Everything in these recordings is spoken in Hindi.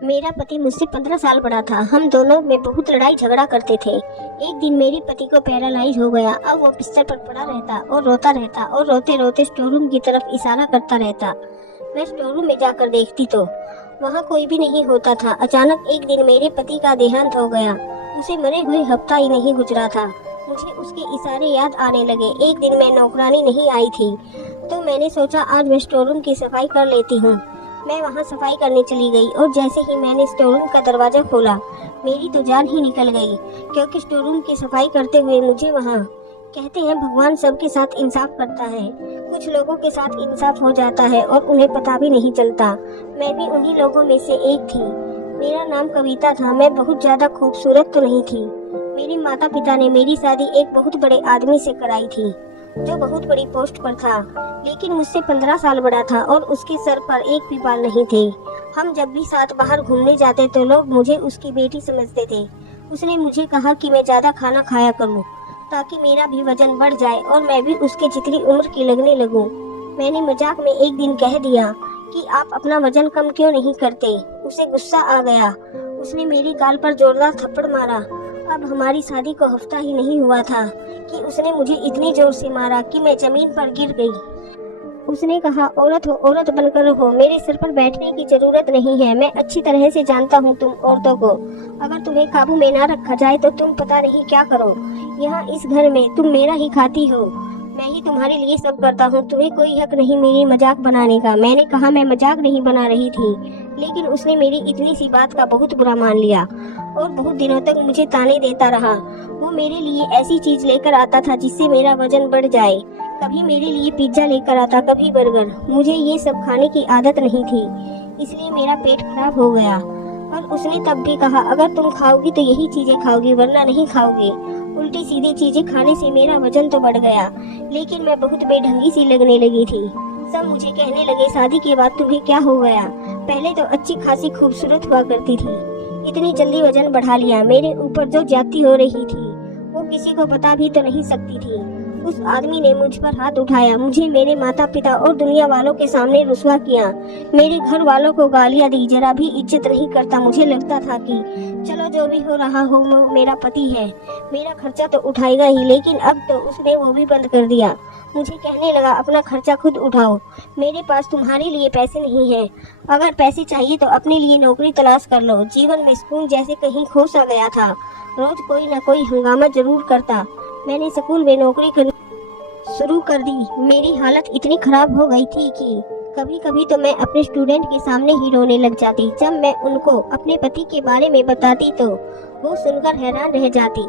मेरा पति मुझसे 15 साल बड़ा था। हम दोनों में बहुत लड़ाई झगड़ा करते थे। एक दिन मेरे पति को पैरालाइज हो गया। अब वो बिस्तर पर पड़ा रहता और रोता रहता और रोते रोते स्टोर रूम की तरफ इशारा करता रहता। मैं स्टोर रूम में जाकर देखती तो वहाँ कोई भी नहीं होता था। अचानक एक दिन मेरे पति का देहांत हो गया। उसे मरे हुए हफ्ता ही नहीं गुजरा था। मुझे उसके इशारे याद आने लगे। एक दिन मैं नौकरानी नहीं आई थी तो मैंने सोचा आज मैं स्टोर रूम की सफाई कर लेती हूँ। मैं वहाँ सफाई करने चली गई और जैसे ही मैंने स्टोर रूम का दरवाजा खोला मेरी तो जान ही निकल गई, क्योंकि स्टोर रूम की सफाई करते हुए मुझे वहाँ, कहते हैं भगवान सबके साथ इंसाफ करता है, कुछ लोगों के साथ इंसाफ हो जाता है और उन्हें पता भी नहीं चलता। मैं भी उन्हीं लोगों में से एक थी। मेरा नाम कविता था। मैं बहुत ज्यादा खूबसूरत तो नहीं थी। मेरे माता पिता ने मेरी शादी एक बहुत बड़े आदमी से कराई थी जो बहुत बड़ी पोस्ट पर था, लेकिन मुझसे 15 साल बड़ा था और उसके सर पर एक भी बाल नहीं थे। हम जब भी साथ बाहर घूमने जाते तो लोग मुझे उसकी बेटी समझते थे। उसने मुझे कहा कि मैं ज्यादा खाना खाया करूं ताकि मेरा भी वजन बढ़ जाए और मैं भी उसके जितनी उम्र की लगने लगूं। मैंने मजाक में एक दिन कह दिया कि आप अपना वजन कम क्यों नहीं करते। उसे गुस्सा आ गया। उसने मेरी गाल पर जोरदार थप्पड़ मारा। अब हमारी शादी को हफ्ता ही नहीं हुआ था कि उसने मुझे इतनी जोर से मारा कि मैं जमीन पर गिर गई। उसने कहा, औरत हो, औरत बनकर रहो, मेरे सिर पर बैठने की जरूरत नहीं है। मैं अच्छी तरह से जानता हूँ तुम औरतों को। अगर तुम्हें काबू में ना रखा जाए तो तुम पता नहीं क्या करो। यहाँ इस घर में तुम मेरा ही खाती हो। मैं ही तुम्हारे लिए सब करता हूँ। तुम्हें कोई हक नहीं मेरी मजाक बनाने का। मैंने कहा मैं मजाक नहीं बना रही थी, लेकिन उसने मेरी इतनी सी बात का बहुत बुरा मान लिया और बहुत दिनों तक मुझे ताने देता रहा। वो मेरे लिए ऐसी चीज लेकर आता था जिससे मेरा वजन बढ़ जाए। कभी मेरे लिए पिज्जा लेकर आता, कभी बर्गर। मुझे ये सब खाने की आदत नहीं थी, इसलिए मेरा पेट खराब हो गया। और उसने तब भी कहा, अगर तुम खाओगी तो यही चीजें खाओगी, वरना नहीं खाओगे। उल्टी सीधी चीजें खाने से मेरा वजन तो बढ़ गया, लेकिन मैं बहुत बेढंगी सी लगने लगी थी। सब मुझे कहने लगे, शादी के बाद तुम्हें क्या हो गया? पहले तो अच्छी खासी खूबसूरत हुआ करती थी, इतनी जल्दी वजन बढ़ा लिया। मेरे ऊपर जो ज्यादती हो रही थी वो किसी को बता भी तो नहीं सकती थी। उस आदमी ने मुझ पर हाथ उठाया, मुझे मेरे माता पिता और दुनिया वालों के सामने रुस्वा किया। मेरे घर वालों को गालियां दी, जरा भी इज्जत नहीं करता। मुझे लगता था कि चलो जो भी हो रहा हो, वो मेरा पति है, मेरा खर्चा तो उठाएगा ही, लेकिन अब तो उसने वो भी बंद कर दिया। मुझे कहने लगा, अपना खर्चा खुद उठाओ, मेरे पास तुम्हारे लिए पैसे नहीं है। अगर पैसे चाहिए तो अपने लिए नौकरी तलाश कर लो। जीवन में सुकून जैसे कहीं खो सा गया था। रोज कोई न कोई हंगामा जरूर करता। मैंने स्कूल में नौकरी करनी शुरू कर दी। मेरी हालत इतनी खराब हो गई थी कि कभी कभी तो मैं अपने स्टूडेंट के सामने ही रोने लग जाती। जब मैं उनको अपने पति के बारे में बताती तो वो सुनकर हैरान रह जाती।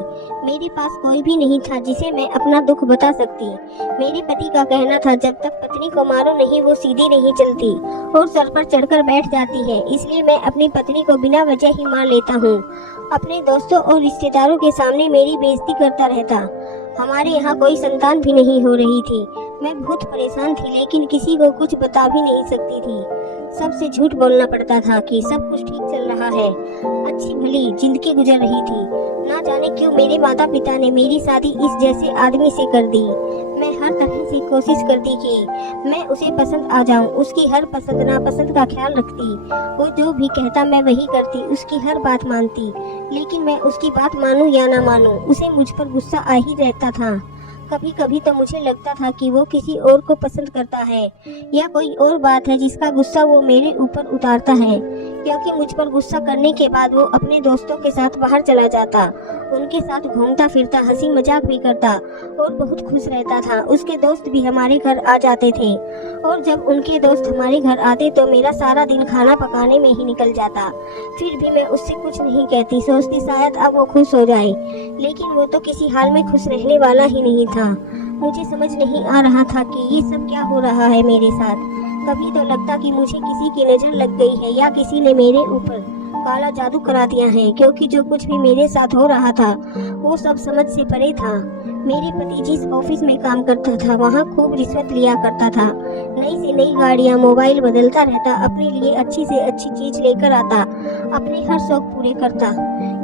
मेरे पास कोई भी नहीं था जिसे मैं अपना दुख बता सकती। मेरे पति का कहना था, जब तक पत्नी को मारो नहीं वो सीधी नहीं चलती और सर पर चढ़कर बैठ जाती है। इसलिए मैं अपनी पत्नी को बिना वजह ही मार लेता हूँ। अपने दोस्तों और रिश्तेदारों के सामने मेरी बेइज्जती करता रहता। हमारे यहाँ कोई संतान भी नहीं हो रही थी। मैं बहुत परेशान थी, लेकिन किसी को कुछ बता भी नहीं सकती थी। सबसे झूठ बोलना पड़ता था कि सब कुछ ठीक चल रहा है, अच्छी भली जिंदगी गुजर रही थी। ना जाने क्यों मेरे माता पिता ने मेरी शादी इस जैसे आदमी से कर दी। मैं हर तरह से कोशिश करती कि मैं उसे पसंद आ जाऊं, उसकी हर पसंद नापसंद का ख्याल रखती। वो जो भी कहता मैं वही करती, उसकी हर बात मानती। लेकिन मैं उसकी बात मानूं या ना मानूं, उसे मुझ पर गुस्सा आ ही रहता था। कभी कभी तो मुझे लगता था कि वो किसी और को पसंद करता है या कोई और बात है जिसका गुस्सा वो मेरे ऊपर उतारता है, क्योंकि मुझ पर गुस्सा करने के बाद वो अपने दोस्तों के साथ बाहर चला जाता, उनके साथ घूमता फिरता, हंसी मजाक भी करता और बहुत खुश रहता था। उसके दोस्त भी हमारे घर आ जाते थे और जब उनके दोस्त हमारे घर आते तो मेरा सारा दिन खाना पकाने में ही निकल जाता। फिर भी मैं उससे कुछ नहीं कहती, सोचती शायद अब वो खुश हो जाए, लेकिन वो तो किसी हाल में खुश रहने वाला ही नहीं था। मुझे समझ नहीं आ रहा था कि ये सब क्या हो रहा है मेरे साथ। कभी तो लगता कि मुझे किसी की नजर लग गई है या किसी ने मेरे ऊपर काला जादू करा दिया है, क्योंकि जो कुछ भी मेरे साथ हो रहा था वो सब समझ से परे था। मेरे पति जिस ऑफिस में काम करता था वहाँ खूब रिश्वत लिया करता था। नई से नई गाड़ियाँ, मोबाइल बदलता रहता, अपने लिए अच्छी से अच्छी चीज लेकर आता, अपने हर शौक पूरे करता,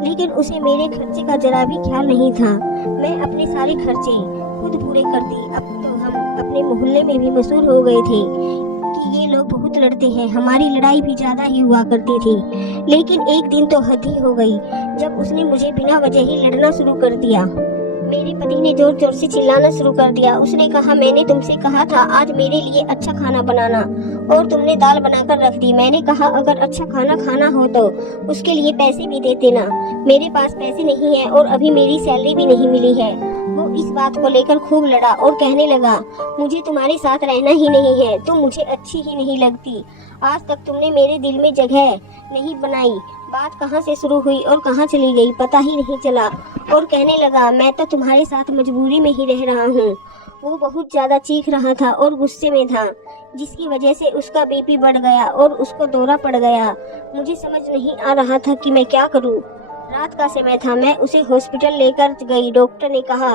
लेकिन उसे मेरे खर्चे का जरा भी ख्याल नहीं था। मैं अपने सारे खर्चे खुद पूरे करती। अब तो हम अपने मोहल्ले में भी मशहूर हो गए थे। कि ये लोग बहुत लड़ते हैं, हमारी लड़ाई भी ज्यादा ही हुआ करती थी। लेकिन एक दिन तो हद ही हो गई जब उसने मुझे बिना वजह ही लड़ना शुरू कर दिया। मेरे पति ने जोर जोर से चिल्लाना शुरू कर दिया। उसने कहा, मैंने तुमसे कहा था आज मेरे लिए अच्छा खाना बनाना और तुमने दाल बनाकर रख दी। मैंने कहा अगर अच्छा खाना खाना हो तो उसके लिए पैसे भी दे देना। मेरे पास पैसे नहीं है और अभी मेरी सैलरी भी नहीं मिली है। वो इस बात को लेकर खूब लड़ा और कहने लगा, मुझे तुम्हारे साथ रहना ही नहीं है, तुम मुझे अच्छी ही नहीं लगती। आज तक तुमने मेरे दिल में जगह नहीं बनाई। बात कहाँ से शुरू हुई और कहाँ चली गई पता ही नहीं चला। और कहने लगा, मैं तो तुम्हारे साथ मजबूरी में ही रह रहा हूँ। वो बहुत ज्यादा चीख रहा था और गुस्से में था, जिसकी वजह से उसका बीपी बढ़ गया और उसको दौरा पड़ गया। मुझे समझ नहीं आ रहा था कि मैं क्या करूँ। रात का समय था, मैं उसे हॉस्पिटल लेकर गई। डॉक्टर ने कहा,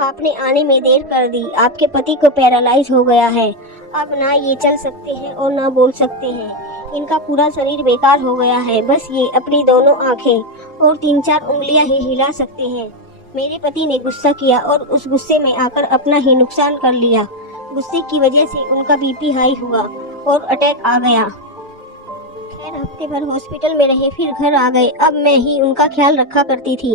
आपने आने में देर कर दी, आपके पति को पैरालाइज हो गया है। अब ना ये चल सकते हैं और ना बोल सकते हैं। इनका पूरा शरीर बेकार हो गया है, बस ये अपनी दोनों आंखें और 3-4 उंगलियां ही हिला सकते हैं। मेरे पति ने गुस्सा किया और उस गुस्से में आकर अपना ही नुकसान कर लिया। गुस्से की वजह से उनका बीपी हाई हुआ और अटैक आ गया। खैर हफ्ते भर हॉस्पिटल में रहे, फिर घर आ गए। अब मैं ही उनका ख्याल रखा करती थी।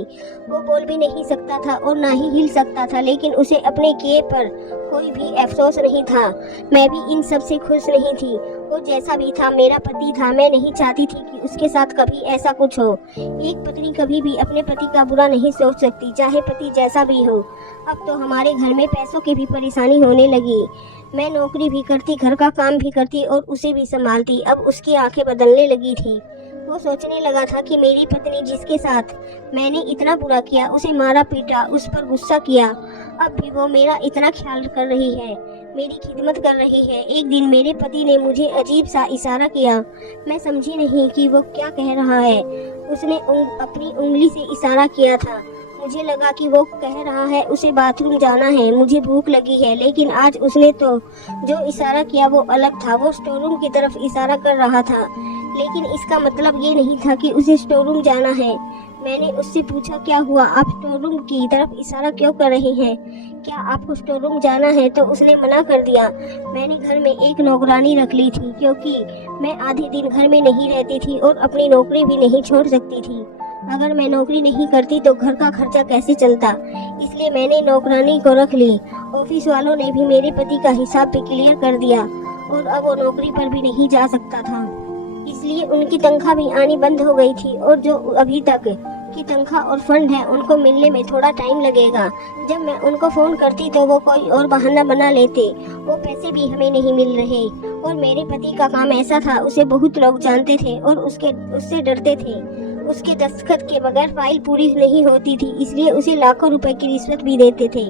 वो बोल भी नहीं सकता था और ना ही हिल सकता था, लेकिन उसे अपने किए पर कोई भी अफसोस नहीं था। मैं भी इन सब से खुश नहीं थी। वो जैसा भी था मेरा पति था। मैं नहीं चाहती थी कि उसके साथ कभी ऐसा कुछ हो। एक पत्नी कभी भी अपने पति का बुरा नहीं सोच सकती, चाहे पति जैसा भी हो। अब तो हमारे घर में पैसों की भी परेशानी होने लगी। मैं नौकरी भी करती, घर का काम भी करती और उसे भी संभालती। अब उसकी आंखें बदलने लगी थी। वो सोचने लगा था कि मेरी पत्नी जिसके साथ मैंने इतना बुरा किया, उसे मारा पीटा, उस पर गुस्सा किया, अब भी वो मेरा इतना ख्याल कर रही है, मेरी खिदमत कर रही है। एक दिन मेरे पति ने मुझे अजीब सा इशारा किया। मैं समझी नहीं कि वो क्या कह रहा है। उसने अपनी उंगली से इशारा किया था। मुझे लगा कि वो कह रहा है उसे बाथरूम जाना है, मुझे भूख लगी है। लेकिन आज उसने तो जो इशारा किया वो अलग था। वो स्टोर रूम की तरफ इशारा कर रहा था, लेकिन इसका मतलब ये नहीं था कि उसे स्टोर रूम जाना है। मैंने उससे पूछा, क्या हुआ, आप स्टोर रूम की तरफ इशारा क्यों कर रहे हैं? क्या आपको स्टोर रूम जाना है? तो उसने मना कर दिया। मैंने घर में एक नौकरानी रख ली थी, क्योंकि मैं आधे दिन घर में नहीं रहती थी और अपनी नौकरी भी नहीं छोड़ सकती थी। अगर मैं नौकरी नहीं करती तो घर का खर्चा कैसे चलता, इसलिए मैंने नौकरानी को रख ली। ऑफिस वालों ने भी मेरे पति का हिसाब भी क्लियर कर दिया और अब वो नौकरी पर भी नहीं जा सकता था, इसलिए उनकी तनख्वाह भी आनी बंद हो गई थी। और जो अभी तक की तनख्वाह और फंड है उनको मिलने में थोड़ा टाइम लगेगा। जब मैं उनको फोन करती तो वो कोई और बहाना बना लेते। वो पैसे भी हमें नहीं मिल रहे। और मेरे पति का काम ऐसा था, उसे बहुत लोग जानते थे और उससे डरते थे। उसके दस्तखत के बगैर फाइल पूरी नहीं होती थी, इसलिए उसे लाखों रुपए की रिश्वत भी देते थे।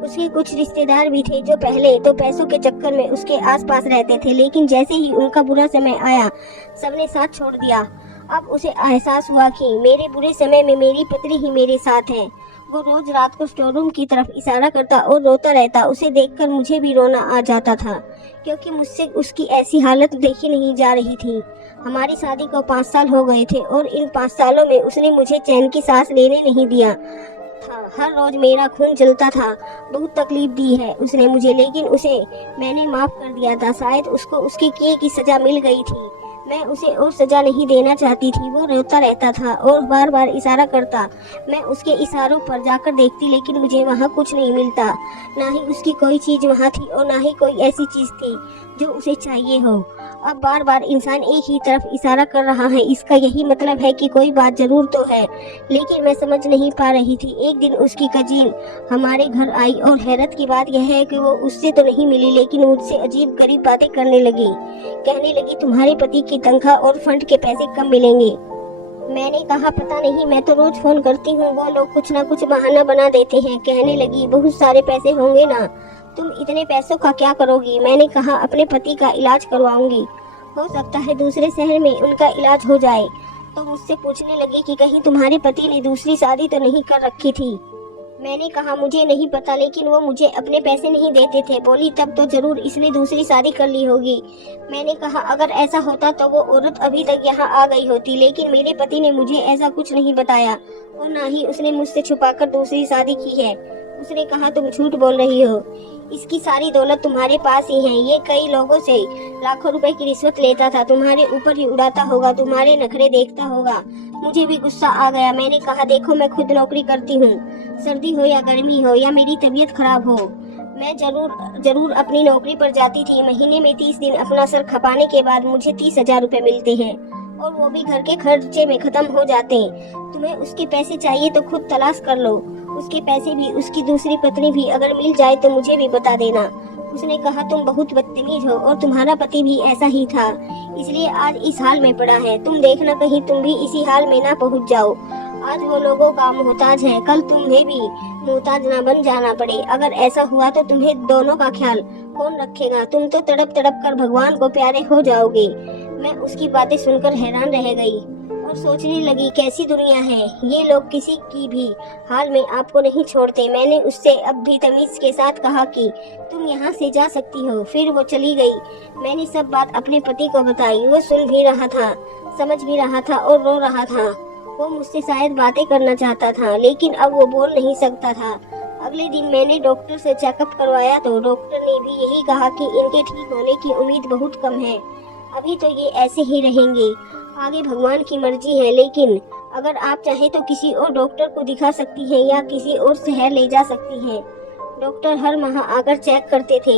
उसके कुछ रिश्तेदार भी थे जो पहले तो पैसों के चक्कर में उसके आसपास रहते थे, लेकिन जैसे ही उनका बुरा समय आया सबने साथ छोड़ दिया। अब उसे एहसास हुआ कि मेरे बुरे समय में मेरी पत्नी ही मेरे साथ है। वो रोज रात को स्टोर रूम की तरफ इशारा करता और रोता रहता। उसे देखकर मुझे भी रोना आ जाता था, क्योंकि मुझसे उसकी ऐसी हालत देखी नहीं जा रही थी। हमारी शादी को 5 साल हो गए थे और इन 5 सालों में उसने मुझे चैन की सांस लेने नहीं दिया था। हर रोज मेरा खून जलता था। बहुत तकलीफ दी है उसने मुझे, लेकिन उसे मैंने माफ कर दिया था। शायद उसको उसके किए की सजा मिल गई थी। मैं उसे और सजा नहीं देना चाहती थी। वो रोता रहता था और बार बार इशारा करता। मैं उसके इशारों पर जाकर देखती, लेकिन मुझे वहाँ कुछ नहीं मिलता। ना ही उसकी कोई चीज वहाँ थी और ना ही कोई ऐसी चीज थी जो उसे चाहिए हो। अब बार बार इंसान एक ही तरफ इशारा कर रहा है, इसका यही मतलब है कि कोई बात जरूर तो है, लेकिन मैं समझ नहीं पा रही थी। एक दिन उसकी कजीन हमारे घर आई और हैरत की बात यह है कि वो उससे तो नहीं मिली, लेकिन मुझसे अजीब गरीब बातें करने लगी। कहने लगी, तुम्हारे पति की तनख्वाह और फंड के पैसे कब मिलेंगे? मैंने कहा, पता नहीं, मैं तो रोज फोन करती हूँ, वो लोग कुछ ना कुछ बहाना बना देते हैं। कहने लगी, बहुत सारे पैसे होंगे ना, तुम इतने पैसों का क्या करोगी? मैंने कहा, अपने पति का इलाज करवाऊंगी, हो सकता है दूसरे शहर में उनका इलाज हो जाए। तो मुझसे पूछने लगी कि कहीं तुम्हारे पति ने दूसरी शादी तो नहीं कर रखी थी? मैंने कहा, मुझे नहीं पता, लेकिन वो मुझे अपने पैसे नहीं देते थे। बोली, तब तो जरूर इसने दूसरी शादी कर ली होगी। मैंने कहा, अगर ऐसा होता तो वो औरत अभी तक यहाँ आ गई होती, लेकिन मेरे पति ने मुझे ऐसा कुछ नहीं बताया और ना ही उसने मुझसे छुपाकर दूसरी शादी की है। उसने कहा, तुम झूठ बोल रही हो। इसकी सारी दौलत तुम्हारे पास ही है। ये कई लोगों से लाखों रुपए की रिश्वत लेता था, तुम्हारे ऊपर ही उड़ाता होगा, तुम्हारे नखरे देखता होगा। मुझे भी गुस्सा आ गया। मैंने कहा, देखो मैं खुद नौकरी करती हूँ, सर्दी हो या गर्मी हो या मेरी तबीयत खराब हो, मैं जरूर अपनी नौकरी पर जाती थी। महीने में 30 दिन अपना सर खपाने के बाद मुझे 30,000 रुपए मिलते हैं, और वो भी घर के खर्चे में खत्म हो जाते हैं। तुम्हें उसके पैसे चाहिए तो खुद तलाश कर लो। उसके पैसे भी, उसकी दूसरी पत्नी भी अगर मिल जाए तो मुझे भी बता देना। उसने कहा, तुम बहुत बदतमीज हो और तुम्हारा पति भी ऐसा ही था, इसलिए आज इस हाल में पड़ा है। तुम देखना कहीं तुम भी इसी हाल में ना पहुंच जाओ। आज वो लोगों का मोहताज है, कल तुम्हें भी मोहताज ना बन जाना पड़े। अगर ऐसा हुआ तो तुम्हें दोनों का ख्याल कौन रखेगा? तुम तो तड़प तड़प कर भगवान को प्यारे हो जाओगे। मैं उसकी बातें सुनकर हैरान रह गई और सोचने लगी, कैसी दुनिया है। ये लोग किसी की भी हाल में आपको नहीं छोड़ते। मैंने उससे अब भी तमीज के साथ कहा कि तुम यहाँ से जा सकती हो। फिर वो चली गई। मैंने सब बात अपने पति को बताई। वो सुन भी रहा था, समझ भी रहा था और रो रहा था। वो मुझसे शायद बातें करना चाहता था, लेकिन अब वो बोल नहीं सकता था। अगले दिन मैंने डॉक्टर से चेकअप करवाया तो डॉक्टर ने भी यही कहा कि इनके ठीक होने की उम्मीद बहुत कम है। अभी तो ये ऐसे ही रहेंगे, आगे भगवान की मर्जी है। लेकिन अगर आप चाहे तो किसी और डॉक्टर को दिखा सकती हैं या किसी और शहर ले जा सकती हैं। डॉक्टर हर माह आकर चेक करते थे,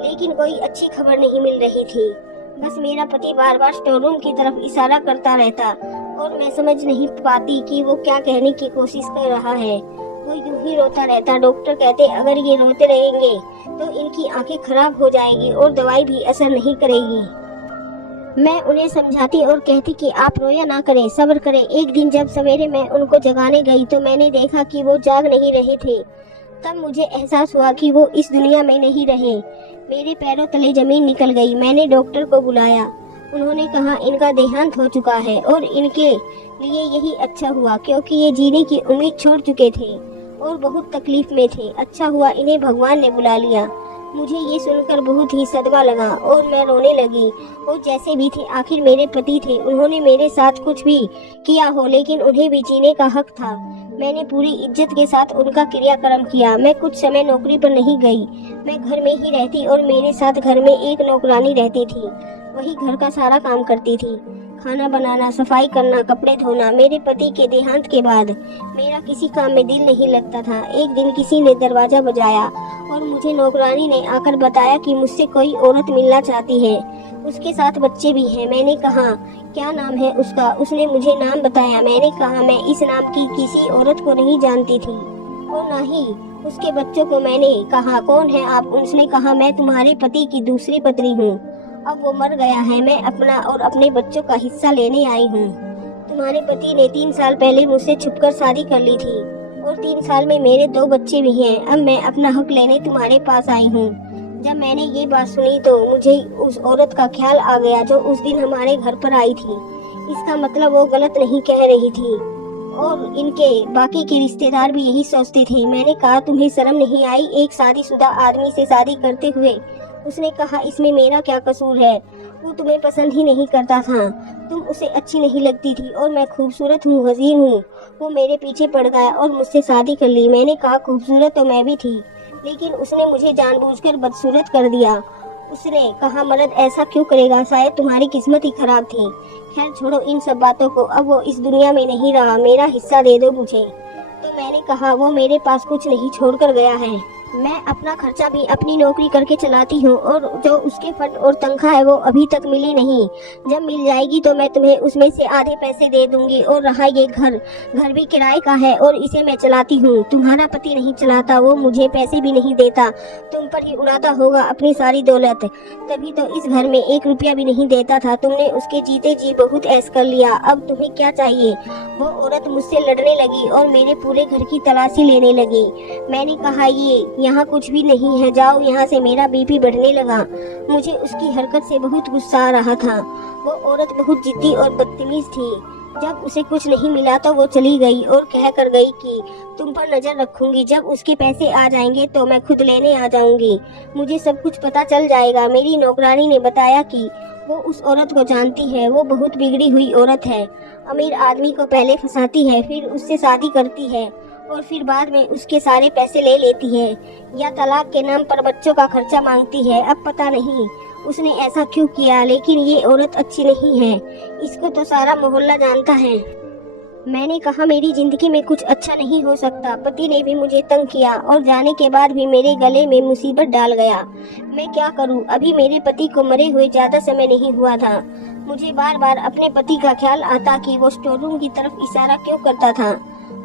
लेकिन कोई अच्छी खबर नहीं मिल रही थी। बस मेरा पति बार बार स्टोर रूम की तरफ इशारा करता रहता और मैं समझ नहीं पाती कि वो क्या कहने की कोशिश कर रहा है। वो यूं ही रोता रहता। डॉक्टर कहते, अगर ये रोते रहेंगे तो इनकी आंखें खराब हो जाएगी और दवाई भी असर नहीं करेगी। मैं उन्हें समझाती और कहती कि आप रोया ना करें, सब्र करें। एक दिन जब सवेरे मैं उनको जगाने गई तो मैंने देखा कि वो जाग नहीं रहे थे। तब मुझे एहसास हुआ कि वो इस दुनिया में नहीं रहे। मेरे पैरों तले जमीन निकल गई। मैंने डॉक्टर को बुलाया। उन्होंने कहा, इनका देहांत हो चुका है और इनके लिए यही अच्छा हुआ, क्योंकि ये जीने की उम्मीद छोड़ चुके थे और बहुत तकलीफ में थे। अच्छा हुआ इन्हें भगवान ने बुला लिया। मुझे ये सुनकर बहुत ही सदमा लगा और मैं रोने लगी। वो जैसे भी थे, आखिर मेरे पति थे। उन्होंने मेरे साथ कुछ भी किया हो, लेकिन उन्हें भी जीने का हक था। मैंने पूरी इज्जत के साथ उनका क्रियाक्रम किया। मैं कुछ समय नौकरी पर नहीं गई। मैं घर में ही रहती और मेरे साथ घर में एक नौकरानी रहती थी। वही घर का सारा काम करती थी, खाना बनाना, सफाई करना, कपड़े धोना। मेरे पति के देहांत के बाद मेरा किसी काम में दिल नहीं लगता था। एक दिन किसी ने दरवाजा बजाया और मुझे नौकरानी ने आकर बताया कि मुझसे कोई औरत मिलना चाहती है, उसके साथ बच्चे भी हैं। मैंने कहा, क्या नाम है उसका? उसने मुझे नाम बताया। मैंने कहा, मैं इस नाम की किसी औरत को नहीं जानती थी और ना ही उसके बच्चों को। मैंने कहा, कौन है आप? उसने कहा, मैं तुम्हारे पति की दूसरी पत्नी हूँ। अब वो मर गया है। मैं अपना और अपने बच्चों का हिस्सा लेने आई हूँ। तुम्हारे पति ने 3 साल पहले मुझसे छुपकर शादी कर ली थी और 3 साल में मेरे 2 बच्चे भी हैं। अब मैं अपना हक लेने तुम्हारे पास आई हूँ। जब मैंने ये बात सुनी तो मुझे उस औरत का ख्याल आ गया जो उस दिन हमारे घर पर आई थी। इसका मतलब वो गलत नहीं कह रही थी और इनके बाकी के रिश्तेदार भी यही सोचते थे। मैंने कहा, तुम्हें शर्म नहीं आई एक शादीशुदा आदमी से शादी करते हुए? उसने कहा, इसमें मेरा क्या कसूर है? वो तुम्हें पसंद ही नहीं करता था, तुम उसे अच्छी नहीं लगती थी और मैं खूबसूरत हूँ, हसीन हूँ। वो मेरे पीछे पड़ गया और मुझसे शादी कर ली। मैंने कहा, खूबसूरत तो मैं भी थी, लेकिन उसने मुझे जानबूझकर बदसूरत कर दिया। उसने कहा, मर्द ऐसा क्यों करेगा? शायद तुम्हारी किस्मत ही खराब थी। खैर छोड़ो इन सब बातों को। अब वो इस दुनिया में नहीं रहा। मेरा हिस्सा दे दो मुझे। तो मैंने कहा, वो मेरे पास कुछ नहीं छोड़कर गया है। मैं अपना खर्चा भी अपनी नौकरी करके चलाती हूँ और जो उसके फंड और तनख्वाह है वो अभी तक मिली नहीं। जब मिल जाएगी तो मैं तुम्हें उसमें से आधे पैसे दे दूंगी। और रहा ये घर भी किराए का है और इसे मैं चलाती हूँ। तुम्हारा पति नहीं चलाता, वो मुझे पैसे भी नहीं देता, तुम पर ही उड़ाता होगा अपनी सारी दौलत। तभी तो इस घर में 1 रुपया भी नहीं देता था। तुमने उसके जीते जी बहुत ऐश कर लिया। अब तुम्हें क्या चाहिए? वो औरत मुझसे लड़ने लगी और मेरे पूरे घर की तलाशी लेने लगी। मैंने कहा, ये यहाँ कुछ भी नहीं है, जाओ यहाँ से। मेरा बीपी बढ़ने लगा। मुझे उसकी हरकत से बहुत गुस्सा आ रहा था। वो औरत बहुत जिद्दी और बदतमीज थी। जब उसे कुछ नहीं मिला तो वो चली गई और कह कर गई कि तुम पर नजर रखूंगी, जब उसके पैसे आ जाएंगे तो मैं खुद लेने आ जाऊंगी, मुझे सब कुछ पता चल जाएगा। मेरी नौकरानी ने बताया कि वो उस औरत को जानती है। वो बहुत बिगड़ी हुई औरत है। अमीर आदमी को पहले फंसाती है, फिर उससे शादी करती है और फिर बाद में उसके सारे पैसे ले लेती है या तलाक के नाम पर बच्चों का खर्चा मांगती है। अब पता नहीं उसने ऐसा क्यों किया, लेकिन ये औरत अच्छी नहीं है, इसको तो सारा मोहल्ला जानता है। मैंने कहा मेरी जिंदगी में कुछ अच्छा नहीं हो सकता। पति ने भी मुझे तंग किया और जाने के बाद भी मेरे गले में मुसीबत डाल गया। मैं क्या करूं? अभी मेरे पति को मरे हुए ज्यादा समय नहीं हुआ था। मुझे बार बार अपने पति का ख्याल आता कि वो स्टोर रूम की तरफ इशारा क्यों करता था।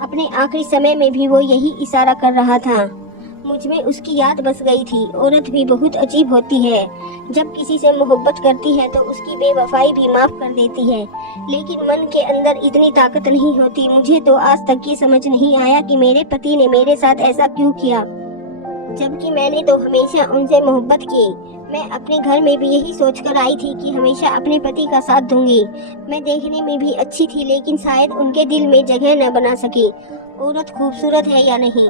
अपने आखिरी समय में भी वो यही इशारा कर रहा था। मुझ में उसकी याद बस गई थी। औरत भी बहुत अजीब होती है, जब किसी से मोहब्बत करती है तो उसकी बेवफाई भी माफ कर देती है, लेकिन मन के अंदर इतनी ताकत नहीं होती। मुझे तो आज तक ये समझ नहीं आया कि मेरे पति ने मेरे साथ ऐसा क्यों किया, जबकि मैंने तो हमेशा उनसे मोहब्बत की। मैं अपने घर में भी यही सोचकर आई थी कि हमेशा अपने पति का साथ दूंगी। मैं देखने में भी अच्छी थी, लेकिन शायद उनके दिल में जगह न बना सकी। औरत खूबसूरत है या नहीं,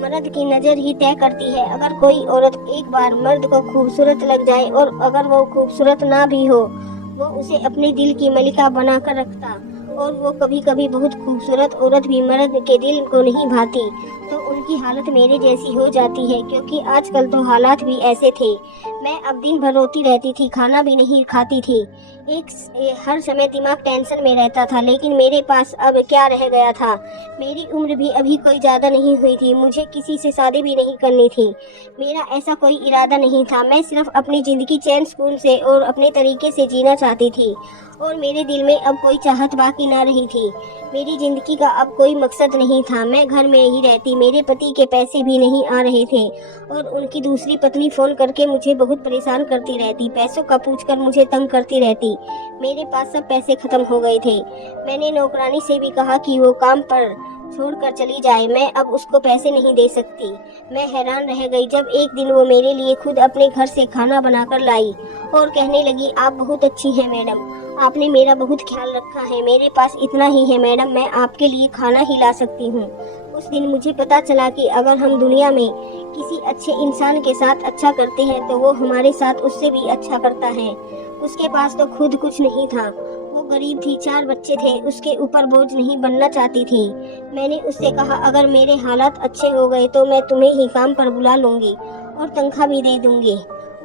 मर्द की नजर ही तय करती है। अगर कोई औरत एक बार मर्द को खूबसूरत लग जाए और अगर वो खूबसूरत ना भी हो, वो उसे अपने दिल की मलिका बनाकर रखता। और वो कभी कभी बहुत खूबसूरत औरत भी मर्द के दिल को नहीं भाती, तो उनकी हालत मेरे जैसी हो जाती है, क्योंकि आजकल तो हालात भी ऐसे थे। मैं अब दिन भर रोती रहती थी, खाना भी नहीं खाती थी। हर समय दिमाग टेंशन में रहता था, लेकिन मेरे पास अब क्या रह गया था। मेरी उम्र भी अभी कोई ज़्यादा नहीं हुई थी, मुझे किसी से शादी भी नहीं करनी थी। मेरा ऐसा कोई इरादा नहीं था। मैं सिर्फ अपनी ज़िंदगी चैन सुकून से और अपने तरीके से जीना चाहती थी, और मेरे दिल में अब कोई चाहत बाकी ना रही थी। मेरी जिंदगी का अब कोई मकसद नहीं था। मैं घर में ही रहती, मेरे पति के पैसे भी नहीं आ रहे थे, और उनकी दूसरी पत्नी फोन करके मुझे बहुत परेशान करती रहती, पैसों का पूछकर मुझे तंग करती रहती। मेरे पास सब पैसे खत्म हो गए थे। मैंने नौकरानी से भी कहा कि वो काम पर छोड़कर चली जाए, मैं अब उसको पैसे नहीं दे सकती। मैं हैरान रह गई जब एक दिन वो मेरे लिए खुद अपने घर से खाना बनाकर लाई और कहने लगी, आप बहुत अच्छी हैं मैडम, आपने मेरा बहुत ख्याल रखा है। मेरे पास इतना ही है मैडम, मैं आपके लिए खाना ही ला सकती हूँ। उस दिन मुझे पता चला कि अगर हम दुनिया में किसी अच्छे इंसान के साथ अच्छा करते हैं तो वो हमारे साथ उससे भी अच्छा करता है। उसके पास तो खुद कुछ नहीं था, वो गरीब थी, 4 बच्चे थे, उसके ऊपर बोझ नहीं बनना चाहती थी। मैंने उससे कहा, अगर मेरे हालात अच्छे हो गए तो मैं तुम्हें ही काम पर बुला लूंगी और तनख्वाह भी दे दूंगी।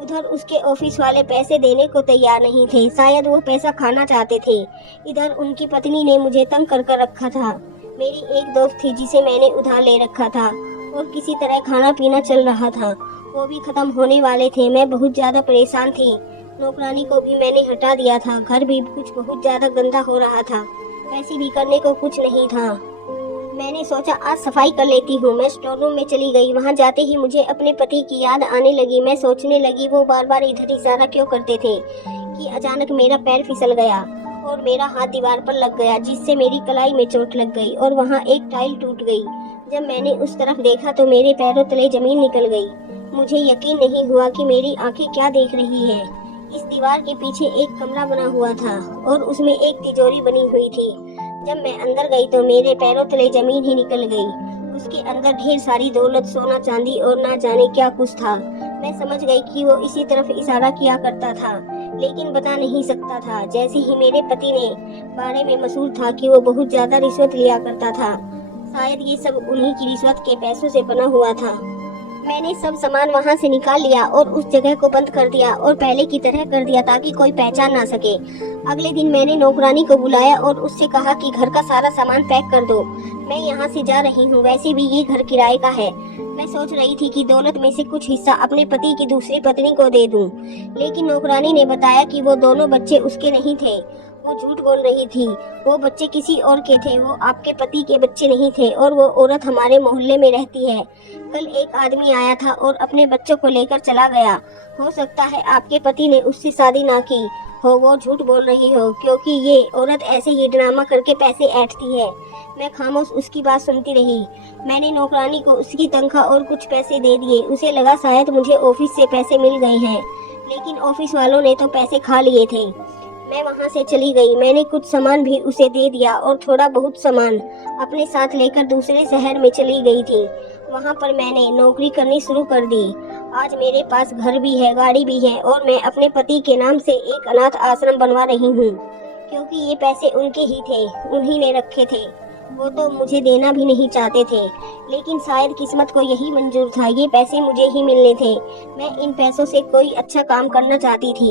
उधर उसके ऑफिस वाले पैसे देने को तैयार नहीं थे, शायद वो पैसा खाना चाहते थे। इधर उनकी पत्नी ने मुझे तंग कर रखा था। मेरी एक दोस्त थी जिसे मैंने उधार ले रखा था, और किसी तरह खाना पीना चल रहा था, वो भी खत्म होने वाले थे। मैं बहुत ज्यादा परेशान थी। नौकरानी को भी मैंने हटा दिया था। घर भी कुछ बहुत ज्यादा गंदा हो रहा था, वैसे भी करने को कुछ नहीं था। मैंने सोचा आज सफाई कर लेती हूँ। मैं स्टोर रूम में चली गई। वहाँ जाते ही मुझे अपने पति की याद आने लगी। मैं सोचने लगी वो बार बार इधर इशारा क्यों करते थे, कि अचानक मेरा पैर फिसल गया और मेरा हाथ दीवार पर लग गया, जिससे मेरी कलाई में चोट लग गई और वहाँ एक टाइल टूट गई। जब मैंने उस तरफ देखा तो मेरे पैरों तले जमीन निकल गई। मुझे यकीन नहीं हुआ कि मेरी आंखें क्या देख रही है। इस दीवार के पीछे एक कमरा बना हुआ था और उसमें एक तिजोरी बनी हुई थी। जब मैं अंदर गई तो मेरे पैरों तले जमीन ही निकल गई। उसके अंदर ढेर सारी दौलत, सोना चांदी और ना जाने क्या कुछ था। मैं समझ गई कि वो इसी तरफ इशारा किया करता था, लेकिन बता नहीं सकता था। जैसे ही मेरे पति ने बारे में मशहूर था कि वो बहुत ज्यादा रिश्वत लिया करता था। शायद ये सब उन्हीं की रिश्वत के पैसों से बना हुआ था। मैंने सब सामान वहाँ से निकाल लिया और उस जगह को बंद कर दिया और पहले की तरह कर दिया ताकि कोई पहचान ना सके। अगले दिन मैंने नौकरानी को बुलाया और उससे कहा कि घर का सारा सामान पैक कर दो, मैं यहाँ से जा रही हूँ, वैसे भी ये घर किराए का है। मैं सोच रही थी कि दौलत में से कुछ हिस्सा अपने पति की दूसरी पत्नी को दे दूं, लेकिन नौकरानी ने बताया कि वो दोनों बच्चे उसके नहीं थे। वो झूठ बोल रही थी, वो बच्चे किसी और के थे, वो आपके पति के बच्चे नहीं थे और वो औरत हमारे मोहल्ले में रहती है। कल एक आदमी आया था और अपने बच्चों को लेकर चला गया। हो सकता है आपके पति ने उससे शादी ना की हो, वो झूठ बोल रही हो, क्योंकि ये औरत ऐसे ही ड्रामा करके पैसे ऐंठती है। मैं खामोश उसकी बात सुनती रही। मैंने नौकरानी को उसकी तनख्वाह और कुछ पैसे दे दिए। उसे लगा शायद मुझे ऑफिस से पैसे मिल गए हैं, लेकिन ऑफिस वालों ने तो पैसे खा लिए थे। मैं वहाँ से चली गई। मैंने कुछ सामान भी उसे दे दिया और थोड़ा बहुत सामान अपने साथ लेकर दूसरे शहर में चली गई थी। वहाँ पर मैंने नौकरी करनी शुरू कर दी। आज मेरे पास घर भी है, गाड़ी भी है और मैं अपने पति के नाम से एक अनाथ आश्रम बनवा रही हूँ, क्योंकि ये पैसे उनके ही थे, उन्हीं ने रखे थे। वो तो मुझे देना भी नहीं चाहते थे, लेकिन शायद किस्मत को यही मंजूर था, ये पैसे मुझे ही मिलने थे। मैं इन पैसों से कोई अच्छा काम करना चाहती थी।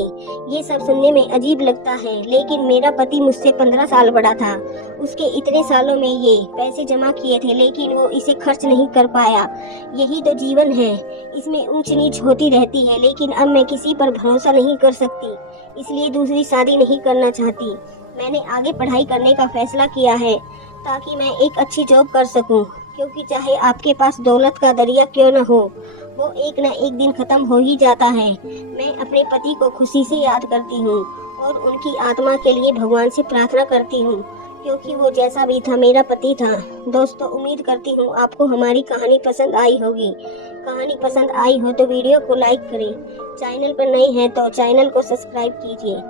ये सब सुनने में अजीब लगता है, लेकिन मेरा पति मुझसे 15 साल बड़ा था। उसके इतने सालों में ये पैसे जमा किए थे, लेकिन वो इसे खर्च नहीं कर पाया। यही तो जीवन है, इसमें ऊंच नीच होती रहती है, लेकिन अब मैं किसी पर भरोसा नहीं कर सकती, इसलिए दूसरी शादी नहीं करना चाहती। मैंने आगे पढ़ाई करने का फैसला किया है ताकि मैं एक अच्छी जॉब कर सकूं, क्योंकि चाहे आपके पास दौलत का दरिया क्यों न हो, वो एक न एक दिन खत्म हो ही जाता है। मैं अपने पति को खुशी से याद करती हूँ और उनकी आत्मा के लिए भगवान से प्रार्थना करती हूँ, क्योंकि वो जैसा भी था मेरा पति था। दोस्तों, उम्मीद करती हूँ आपको हमारी कहानी पसंद आई होगी। कहानी पसंद आई हो तो वीडियो को लाइक करें, चैनल पर नए हैं तो चैनल को सब्सक्राइब कीजिए।